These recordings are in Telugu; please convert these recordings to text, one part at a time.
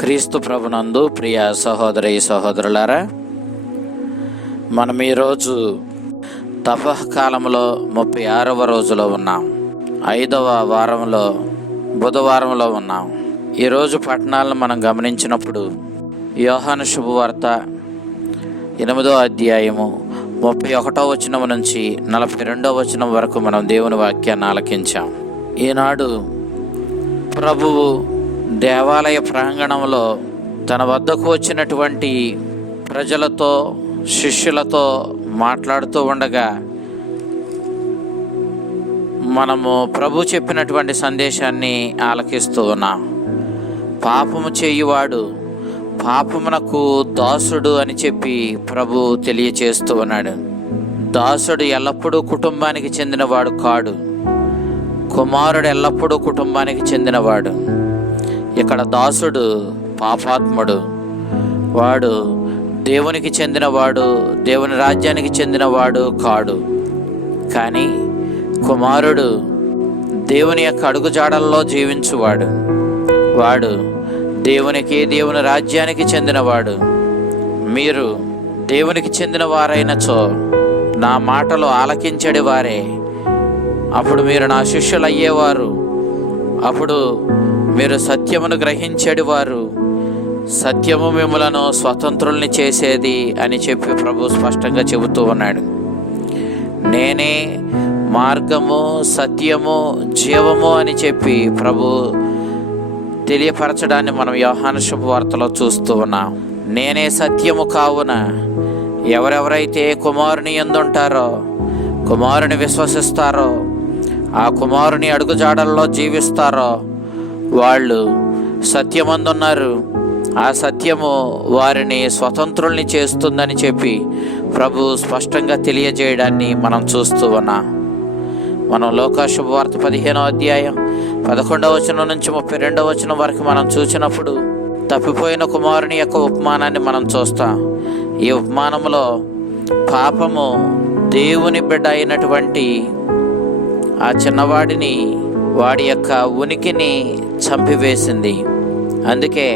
క్రీస్తు ప్రభునందు ప్రియ సహోదరి సహోదరులారా మనం ఈరోజు తపః కాలంలో ముప్పై ఆరవ రోజులో ఉన్నాం. ఐదవ వారంలో బుధవారంలో ఉన్నాం. ఈరోజు పట్టణాలను మనం గమనించినప్పుడు యోహాను శుభవార్త ఎనిమిదో అధ్యాయము ముప్పై ఒకటో వచనం నుంచి నలభై రెండో వచనం వరకు మనం దేవుని వాక్యాన్ని ఆలకించాం. ఈనాడు ప్రభువు దేవాలయ ప్రాంగణంలో తన వద్దకు వచ్చినటువంటి ప్రజలతో శిష్యులతో మాట్లాడుతూ ఉండగా మనము ప్రభు చెప్పినటువంటి సందేశాన్ని ఆలకిస్తూ ఉన్నాం. పాపము చేయువాడు పాపమునకు దాసుడు అని చెప్పి ప్రభు తెలియచేస్తూ ఉన్నాడు. దాసుడు ఎల్లప్పుడూ కుటుంబానికి చెందినవాడు కాడు. కుమారుడు ఎల్లప్పుడూ కుటుంబానికి చెందినవాడు. ఇక్కడ దాసుడు పాపాత్ముడు. వాడు దేవునికి చెందినవాడు దేవుని రాజ్యానికి చెందినవాడు కాడు. కానీ కుమారుడు దేవుని యొక్క అడుగుజాడల్లో జీవించువాడు. వాడు దేవునికి దేవుని రాజ్యానికి చెందినవాడు. మీరు దేవునికి చెందిన వారైనచో నా మాటలు ఆలకించడి వారే అప్పుడు మీరు నా శిష్యులు అయ్యేవారు అప్పుడు మీరు సత్యమును గ్రహించడి వారు. సత్యము మిమ్మలను స్వతంత్రుల్ని చేసేది అని చెప్పి ప్రభు స్పష్టంగా చెబుతూ ఉన్నాడు. నేనే మార్గము సత్యము జీవము అని చెప్పి ప్రభు తెలియపరచడాన్ని మనం వ్యవహాన శుభవార్తలో చూస్తూ ఉన్నాం. నేనే సత్యము కావున ఎవరెవరైతే కుమారుని ఎందుంటారో కుమారుని విశ్వసిస్తారో ఆ కుమారుని అడుగుజాడల్లో జీవిస్తారో వాళ్ళు సత్యమందున్నారు. ఆ సత్యము వారిని స్వతంత్రుల్ని చేస్తుందని చెప్పి ప్రభు స్పష్టంగా తెలియజేయడాన్ని మనం చూస్తూ ఉన్నాం. మనం లోకాశుభవార్త పదిహేనో అధ్యాయం పదకొండవ వచనం నుంచి ముప్పై రెండవ వచనం వరకు మనం చూసినప్పుడు తప్పిపోయిన కుమారుని యొక్క ఉపమానాన్ని మనం చూస్తాం. ఈ ఉపమానంలో పాపము దేవుని బిడ్డ అయినటువంటి ఆ చిన్నవాడిని వాడి యొక్క ఉనికిని చంపివేసింది. అందుకే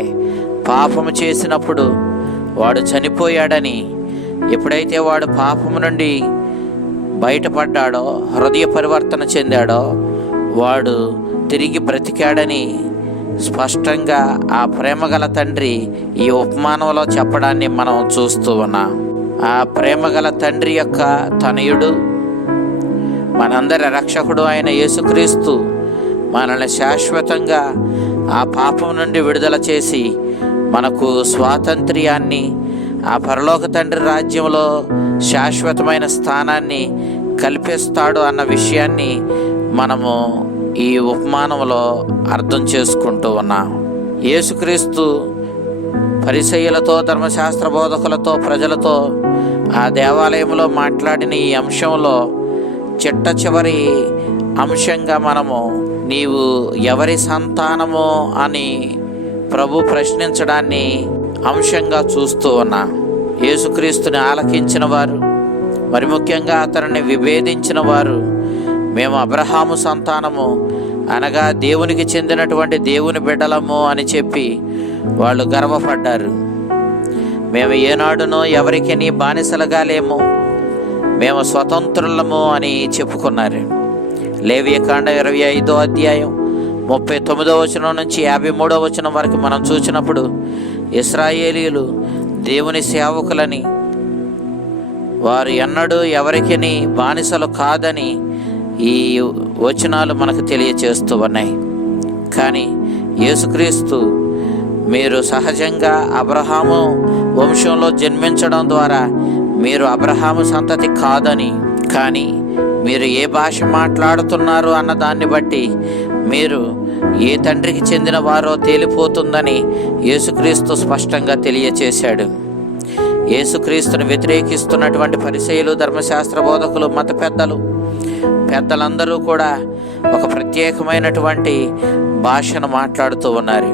పాపము చేసినప్పుడు వాడు చనిపోయాడని ఎప్పుడైతే వాడు పాపము నుండి బయటపడ్డాడో హృదయ పరివర్తన చెందాడో వాడు తిరిగి బ్రతికాడని స్పష్టంగా ఆ ప్రేమగల తండ్రి ఈ ఉపమానంలో చెప్పడాన్ని మనం చూస్తూ ఉన్నాం. ఆ ప్రేమగల తండ్రి యొక్క తనయుడు మనందరి రక్షకుడు ఆయన యేసుక్రీస్తు మనల్ని శాశ్వతంగా ఆ పాపం నుండి విడుదల చేసి మనకు స్వాతంత్ర్యాన్ని ఆ పరలోక తండ్రి రాజ్యంలో శాశ్వతమైన స్థానాన్ని కల్పిస్తాడు అన్న విషయాన్ని మనము ఈ ఉపమానంలో అర్థం చేసుకుంటూ ఉన్నాం. యేసుక్రీస్తు పరిసయ్యులతో ధర్మశాస్త్ర బోధకులతో ప్రజలతో ఆ దేవాలయంలో మాట్లాడిన ఈ అంశంలో చిట్ట చివరి అంశంగా మనము నీవు ఎవరి సంతానము అని ప్రభు ప్రశ్నించడాన్ని అంశంగా చూస్తూ ఉన్నా. యేసుక్రీస్తుని ఆలకించిన వారు మరి ముఖ్యంగా అతనిని విభేదించిన వారు మేము అబ్రహాము సంతానము అనగా దేవునికి చెందినటువంటి దేవుని బిడ్డలము అని చెప్పి వాళ్ళు గర్వపడ్డారు. మేము ఏనాడునో ఎవరికి నీ బానిసలుగా లేము మేము స్వతంత్రులము అని చెప్పుకున్నారు. లేవ్యకాండ ఇరవై ఐదో అధ్యాయం ముప్పై తొమ్మిదో వచనం నుంచి యాభై మూడో వచనం వరకు మనం చూసినప్పుడు ఇస్రాయేలీలు దేవుని సేవకులని వారు ఎన్నడూ ఎవరికి బానిసలు కాదని ఈ వచనాలు మనకు తెలియచేస్తూ ఉన్నాయి. కానీ యేసుక్రీస్తు మీరు సహజంగా అబ్రహాము వంశంలో జన్మించడం ద్వారా మీరు అబ్రహాము సంతతి కాదని కానీ మీరు ఏ భాష మాట్లాడుతున్నారు అన్న దాన్ని బట్టి మీరు ఏ తండ్రికి చెందిన వారో తేలిపోతుందని యేసుక్రీస్తు స్పష్టంగా తెలియచేశాడు. యేసుక్రీస్తును వ్యతిరేకిస్తున్నటువంటి పరిచయులు ధర్మశాస్త్ర బోధకులు మత పెద్దలు పెద్దలందరూ కూడా ఒక ప్రత్యేకమైనటువంటి భాషను మాట్లాడుతూ ఉన్నారు.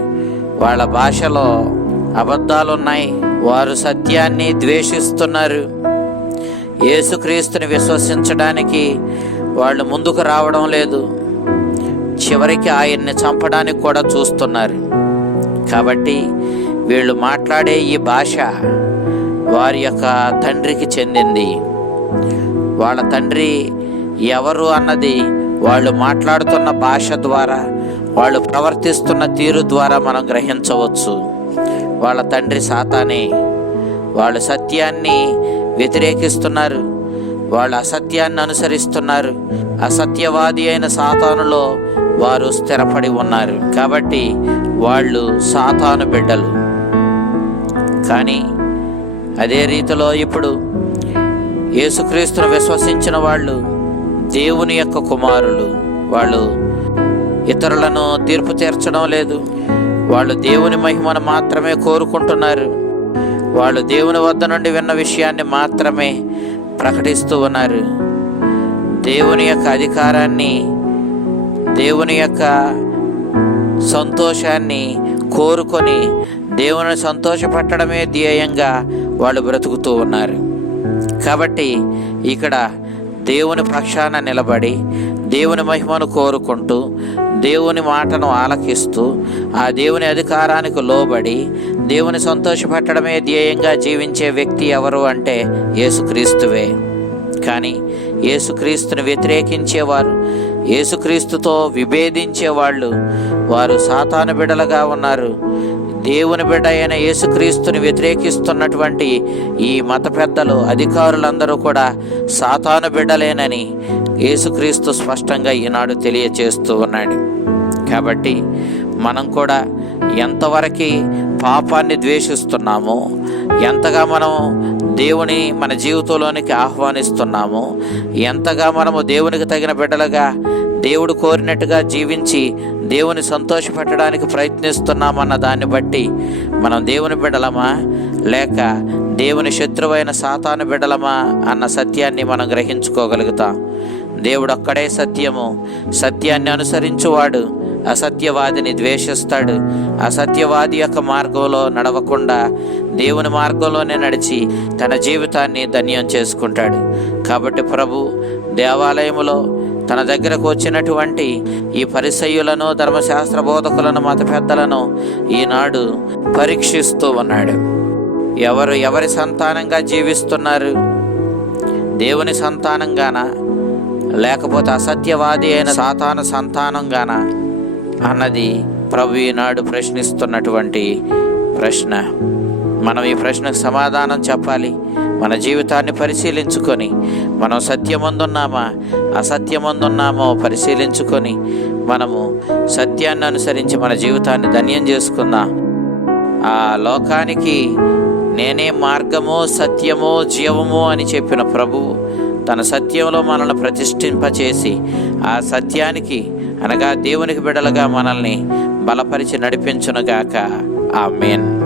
వాళ్ళ భాషలో అబద్ధాలు ఉన్నాయి వారు సత్యాన్ని ద్వేషిస్తున్నారు. యేసుక్రీస్తుని విశ్వసించడానికి వాళ్ళు ముందుకు రావడం లేదు. చివరికి ఆయన్ని చంపడానికి కూడా చూస్తున్నారు. కాబట్టి వీళ్ళు మాట్లాడే ఈ భాష వారి యొక్క తండ్రికి చెందింది. వాళ్ళ తండ్రి ఎవరు అన్నది వాళ్ళు మాట్లాడుతున్న భాష ద్వారా వాళ్ళు ప్రవర్తిస్తున్న తీరు ద్వారా మనం గ్రహించవచ్చు. వాళ్ళ తండ్రి సాతానే వాళ్ళు సత్యాన్ని వ్యతిరేకిస్తున్నారు. వాళ్ళు అసత్యాన్ని అనుసరిస్తున్నారు. అసత్యవాది అయిన సాతానులో వారు స్థిరపడి ఉన్నారు. కాబట్టి వాళ్ళు సాతాను బిడ్డలు. కానీ అదే రీతిలో ఇప్పుడు యేసుక్రీస్తును విశ్వసించిన వాళ్ళు దేవుని యొక్క కుమారులు. వాళ్ళు ఇతరులను తీర్పు తీర్చడం లేదు. వాళ్ళు దేవుని మహిమను మాత్రమే కోరుకుంటున్నారు. వాళ్ళు దేవుని వద్ద నుండి విన్న విషయాన్ని మాత్రమే ప్రకటిస్తూ ఉన్నారు. దేవుని యొక్క అధికారాన్ని దేవుని యొక్క సంతోషాన్ని కోరుకొని దేవుని సంతోషపెట్టడమే ధ్యేయంగా వాళ్ళు బ్రతుకుతూ ఉన్నారు. కాబట్టి ఇక్కడ దేవుని పక్షాన నిలబడి దేవుని మహిమను కోరుకుంటూ దేవుని మాటను ఆలకిస్తూ ఆ దేవుని అధికారానికి లోబడి దేవుని సంతోషపెట్టడమే ధ్యేయంగా జీవించే వ్యక్తి ఎవరు అంటే యేసుక్రీస్తువే. కానీ యేసుక్రీస్తుని వ్యతిరేకించేవారు యేసుక్రీస్తుతో విభేదించే వాళ్ళు వారు సాతాను బిడలుగా ఉన్నారు. దేవుని బిడ్డ అయిన యేసుక్రీస్తుని వ్యతిరేకిస్తున్నటువంటి ఈ మత పెద్దలు అధికారులందరూ కూడా సాతాను బిడ్డలేనని యేసుక్రీస్తు స్పష్టంగా ఈనాడు తెలియచేస్తూ ఉన్నాడు. కాబట్టి మనం కూడా ఎంతవరకు పాపాన్ని ద్వేషిస్తున్నామో. ఎంతగా మనం దేవుని మన జీవితంలోనికి ఆహ్వానిస్తున్నాము. ఎంతగా మనము దేవునికి తగిన బిడ్డలుగా దేవుడు కోరినట్టుగా జీవించి దేవుని సంతోషపెట్టడానికి ప్రయత్నిస్తున్నామన్న దాన్ని బట్టి మనం దేవుని బిడ్డలమా? లేక దేవుని శత్రువైన సాతాను బిడ్డలమా? అన్న సత్యాన్ని మనం గ్రహించుకోగలుగుతాం. దేవుడు ఒక్కడే సత్యము. సత్యాన్ని అనుసరించువాడు. అసత్యవాదిని ద్వేషిస్తాడు. అసత్యవాది యొక్క మార్గంలో నడవకుండా దేవుని మార్గంలోనే నడిచి తన జీవితాన్ని ధన్యం చేసుకుంటాడు. కాబట్టి ప్రభు దేవాలయములో తన దగ్గరకు వచ్చినటువంటి ఈ పరిసయ్యులను ధర్మశాస్త్ర బోధకులను మత పెద్దలను ఈనాడు పరీక్షిస్తూ ఉన్నాడు. ఎవరు ఎవరి సంతానంగా జీవిస్తున్నారు? దేవుని సంతానంగానా? లేకపోతే అసత్యవాది అయిన సాతాన సంతానంగానా? అన్నది ప్రభు ఈనాడు ప్రశ్నిస్తున్నటువంటి ప్రశ్న. మనం ఈ ప్రశ్నకు సమాధానం చెప్పాలి. మన జీవితాన్ని పరిశీలించుకొని మనం సత్యమందున్నామా అసత్యమందున్నామో పరిశీలించుకొని మనము సత్యాన్ని అనుసరించి మన జీవితాన్ని ధన్యం చేసుకుందాం. ఆ లోకానికి నేనే మార్గము సత్యము జీవము అని చెప్పిన ప్రభువు తన సత్యంలో మనల్ని ప్రతిష్ఠింపచేసి ఆ సత్యానికి అనగా దేవునికి బిడలుగా మనల్ని బలపరిచి నడిపించునుగాక. మెయిన్